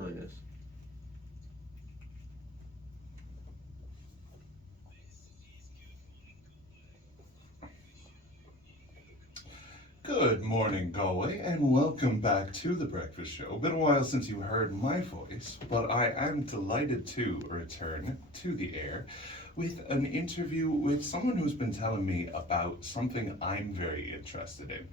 I guess. Good morning, Galway, and welcome back to The Breakfast Show. Been a while since you heard my voice, but I am delighted to return to the air with an interview with someone who's been telling me about something I'm very interested in.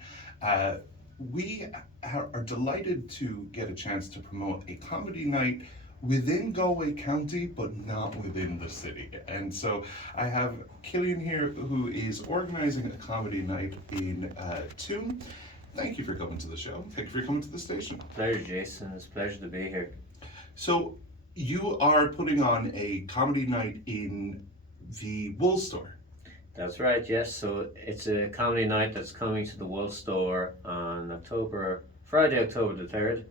We are delighted to get a chance to promote a comedy night within Galway County, but not within the city. And so I have Cillian here, who is organising a comedy night in Tuam. Thank you for coming to the show. Thank you for coming to the station. Pleasure, Jason. It's a pleasure to be here. So you are putting on a comedy night in the Wool Store. That's right, yes. So it's a comedy night that's coming to the Wool Store on Friday, October the 3rd.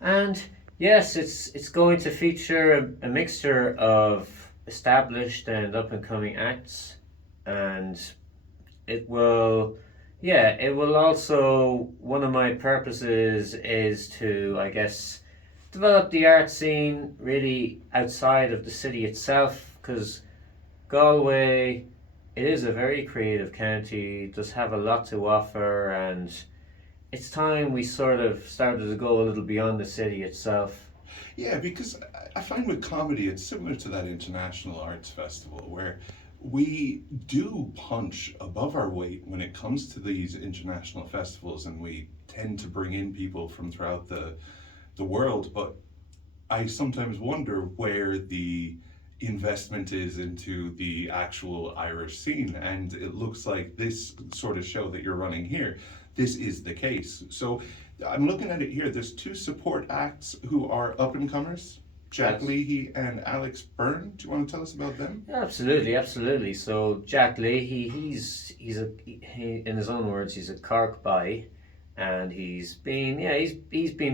And yes, it's going to feature a mixture of established and up and coming acts. And it will, it will also, one of my purposes is to, I guess, develop the art scene really outside of the city itself, because Galway, it is a very creative county, does have a lot to offer, and it's time we sort of started to go a little beyond the city itself. Yeah, because I find with comedy, it's similar to that international arts festival where we do punch above our weight when it comes to these international festivals, and we tend to bring in people from throughout the world. But I sometimes wonder where the investment is into the actual Irish scene, and it looks like this sort of show that you're running here, this is the case. So I'm looking at it here. There's two support acts who are up and comers, Jack Yes. Leahy and Alex Byrne. Do you want to tell us about them? Yeah, absolutely, absolutely. So Jack Leahy, he, in his own words, he's a Cork boy, and he's been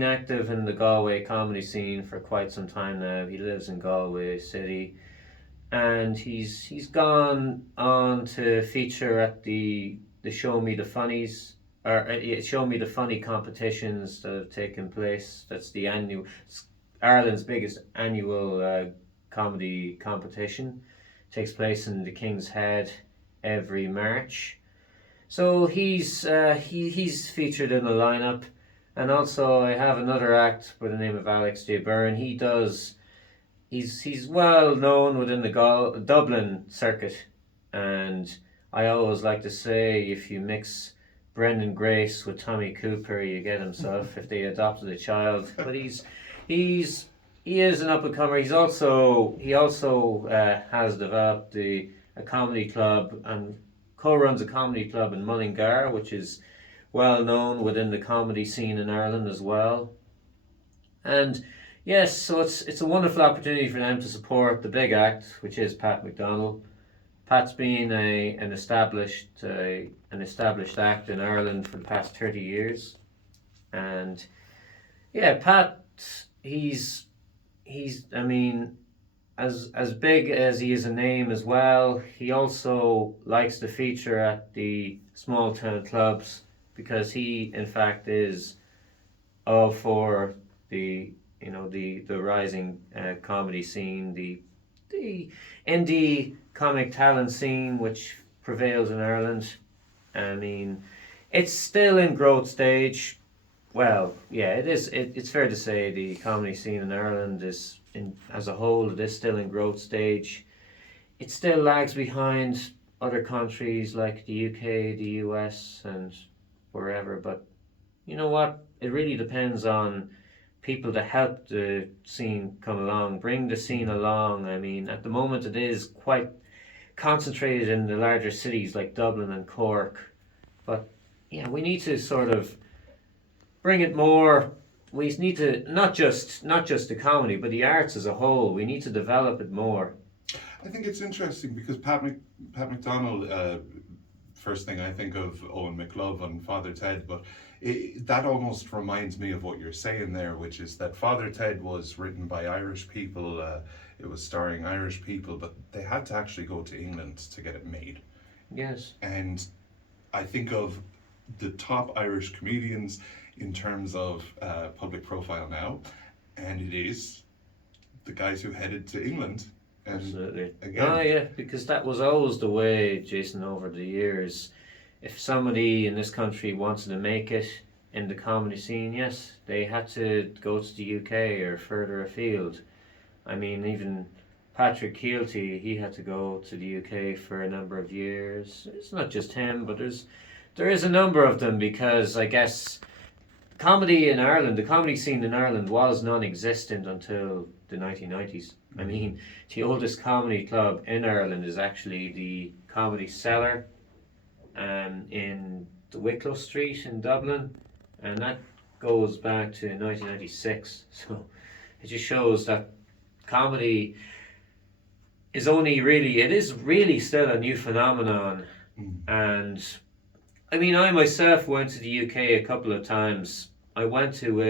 active in the Galway comedy scene for quite some time now. He lives in Galway City, and he's gone on to feature at the Show Me the Funnies, or Show Me the Funny competitions that have taken place. That's it's Ireland's biggest annual comedy competition. Takes place in the King's Head every March. So he's featured in the lineup, and also I have another act by the name of Alex J. Byrne. He's well known within the Dublin circuit, and I always like to say if you mix Brendan Grace with Tommy Cooper, you get himself if they adopted a child. But he's he is an up and comer. He also has developed a comedy club and co-runs a comedy club in Mullingar, which is well known within the comedy scene in Ireland as well. And yes, so it's a wonderful opportunity for them to support the big act, which is Pat McDonald. Pat's been an established act in Ireland for the past 30 years, and yeah, Pat, he's I mean, as big as he is a name as well, he also likes to feature at the small town clubs because he in fact is all for the the rising comedy scene, the indie comic talent scene which prevails in Ireland. I mean, it's still in growth stage. Well, yeah, it is. It's fair to say the comedy scene in Ireland is, as a whole, it is still in growth stage. It still lags behind other countries like the UK, the US, and wherever. But you know what? It really depends on people to help the scene come along, bring the scene along. I mean, at the moment it is quite concentrated in the larger cities like Dublin and Cork. But yeah, we need to sort of bring it more. We need to not just the comedy, but the arts as a whole. We need to develop it more. I think it's interesting because Pat McDonald, first thing I think of Owen McLove and Father Ted, but that almost reminds me of what you're saying there, which is that Father Ted was written by Irish people. It was starring Irish people, but they had to actually go to England to get it made. Yes. And I think of the top Irish comedians in terms of public profile now, and it is the guys who headed to England. And Absolutely. again, Oh yeah, because that was always the way, Jason, over the years. If somebody in this country wanted to make it in the comedy scene, yes, they had to go to the UK or further afield. I mean, even Patrick Keelty, he had to go to the UK for a number of years. It's not just him, but there is a number of them, because I guess comedy in Ireland, the comedy scene in Ireland was non-existent until the 1990s. I mean, the oldest comedy club in Ireland is actually the Comedy Cellar in the Wicklow Street in Dublin, and that goes back to 1996. So it just shows that comedy it is really still a new phenomenon. And I mean, I myself went to the UK a couple of times. I went to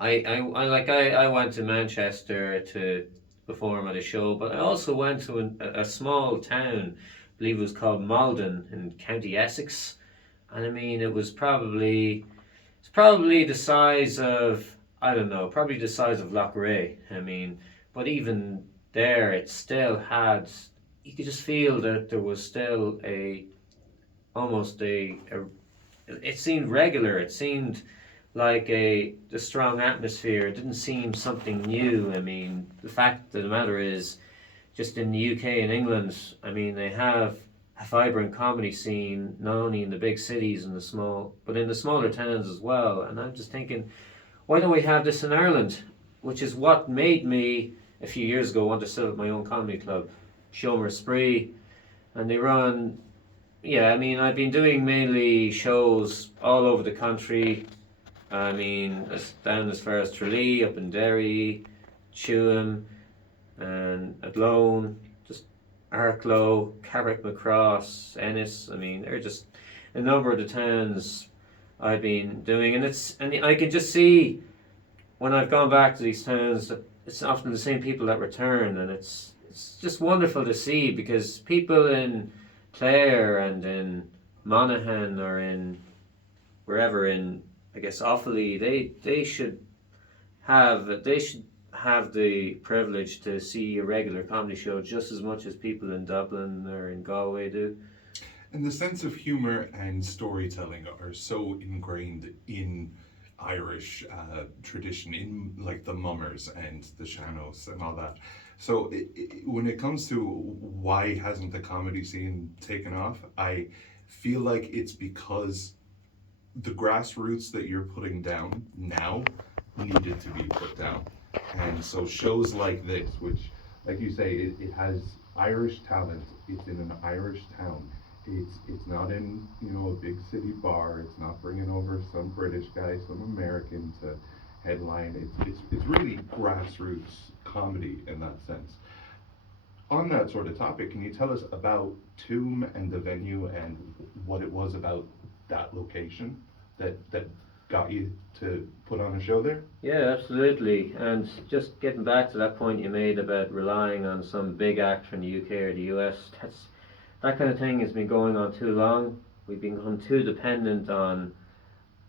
I went to Manchester to perform at a show, but I also went to a small town, I believe it was called Malden in County Essex, and I mean it's probably the size of, I don't know, probably the size of Loughrea. I mean, but even there, it still had, you could just feel that there was still almost a it seemed regular. It seemed like a strong atmosphere. It didn't seem something new. I mean, the fact of the matter is, just in the UK and England, I mean, they have a vibrant comedy scene not only in the big cities and but in the smaller towns as well. And I'm just thinking, why don't we have this in Ireland? Which is what made me a few years ago want to set up my own comedy club, Shomer Spree, and they run. Yeah, I mean, I've been doing mainly shows all over the country. I mean, down as far as Tralee, up in Derry, Tuam, and Athlone, just Arklow, Carrickmacross, Ennis. I mean, they're just a number of the towns I've been doing, and I can just see when I've gone back to these towns that it's often the same people that return, and it's just wonderful to see, because people in Clare and in Monaghan or in wherever in, I guess, Offaly, they should have the privilege to see a regular comedy show just as much as people in Dublin or in Galway do. And the sense of humour and storytelling are so ingrained in Irish tradition, in like the mummers and the shanos and all that. So when it comes to why hasn't the comedy scene taken off, I feel like it's because the grassroots that you're putting down now needed to be put down. And so shows like this, which, like you say, it has Irish talent, it's in an Irish town. It's not in, you know, a big city bar. It's not bringing over some British guy, some American to headline. It's really grassroots comedy in that sense. On that sort of topic, can you tell us about Tuam and the venue and what it was about that location that got you to put on a show there? Yeah, absolutely. And just getting back to that point you made about relying on some big act from the UK or the US, that kind of thing has been going on too long. We've become too dependent on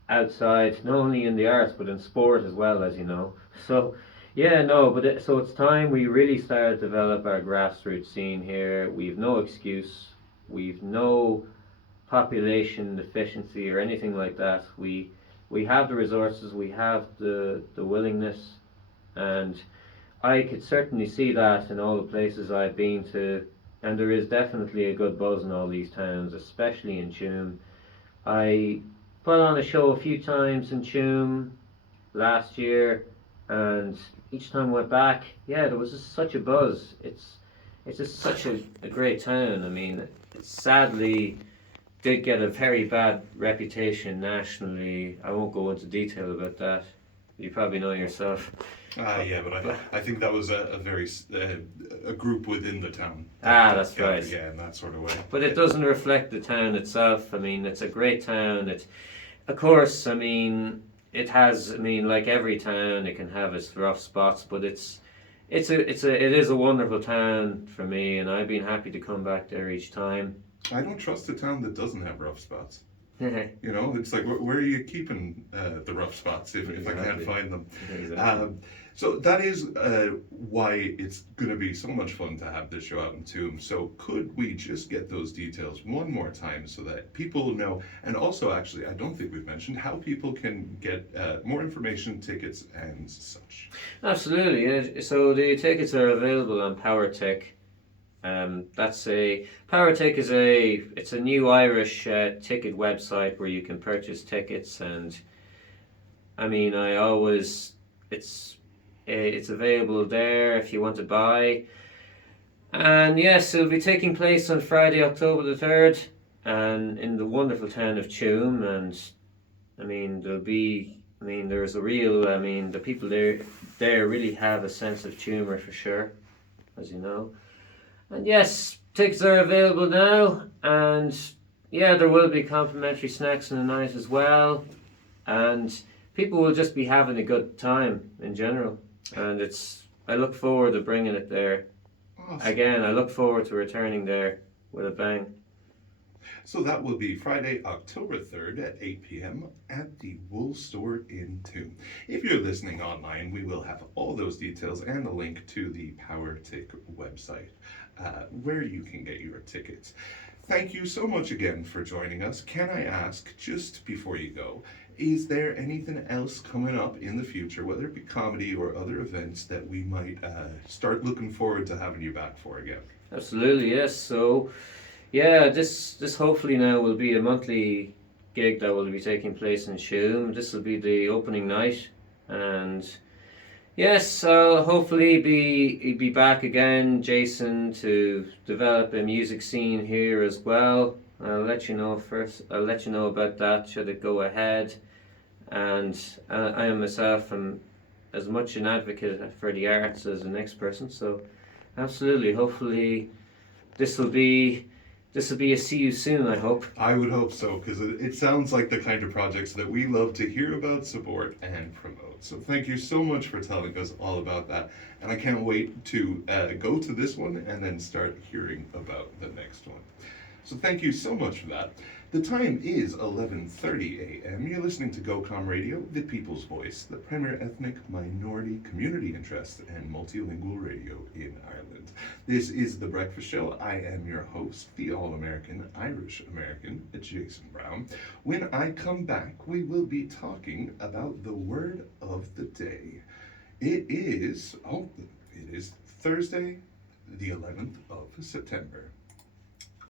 outside, not only in the arts but in sport as well, as you know. So yeah, no, but so it's time we really started to develop our grassroots scene here. We've no excuse. We've no population deficiency or anything like that. We have the resources. We have the willingness, and I could certainly see that in all the places I've been to. And there is definitely a good buzz in all these towns, especially in Tuam. I put on a show a few times in Tuam last year, and each time I went back, yeah, there was just such a buzz. It's just such a great town. I mean, it sadly did get a very bad reputation nationally. I won't go into detail about that. You probably know yourself. Yeah, but I think that was a very a group within the town. That's right. Yeah, in that sort of way. But it doesn't reflect the town itself. I mean, it's a great town. Of course, I mean, it has. I mean, like every town, it can have its rough spots, but it is a wonderful town for me, and I've been happy to come back there each time. I don't trust a town that doesn't have rough spots. You know, it's like, where are you keeping the rough spots if I can't Exactly. find them? Exactly. So that is why it's going to be so much fun to have this show out in Tuam. So could we just get those details one more time so that people know? And also, actually, I don't think we've mentioned how people can get more information, tickets, and such. Absolutely. Yeah. So the tickets are available on PowerTech. That's a PowerTech is it's a new Irish ticket website where you can purchase tickets, and I mean I always it's available there if you want to buy. And yes, it'll be taking place on Friday, October the 3rd, and in the wonderful town of Tuam. And I mean, there's a real, the people there really have a sense of humour for sure, as you know. And yes, tickets are available now, and yeah, there will be complimentary snacks in the night as well, and people will just be having a good time in general. And I look forward to bringing it there. Awesome. Again, I look forward to returning there with a bang. So that will be Friday, October 3rd at 8 p.m. at the Wool Store in Tuam. If you're listening online, we will have all those details and a link to the PowerTick website where you can get your tickets. Thank you so much again for joining us. Can I ask, just before you go, is there anything else coming up in the future, whether it be comedy or other events, that we might start looking forward to having you back for again? Absolutely, yes. So, yeah, this hopefully now will be a monthly gig that will be taking place in Tuam. This will be the opening night, and yes, I'll hopefully be back again, Jason, to develop a music scene here as well. I'll let you know first. I'll let you know about that should it go ahead. And I am myself am as much an advocate for the arts as the next person. So, absolutely, hopefully, this will be a see you soon. I hope. I would hope so, because it sounds like the kind of projects that we love to hear about, support, and promote. So thank you so much for telling us all about that. And I can't wait to go to this one and then start hearing about the next one. So thank you so much for that. The time is 11:30 a.m. You're listening to GOCOM Radio, the People's Voice, the premier ethnic, minority, community interest, and multilingual radio in Ireland. This is The Breakfast Show. I am your host, the All-American Irish-American, Jason Brown. When I come back, we will be talking about the word of the day. It is Thursday, the 11th of September.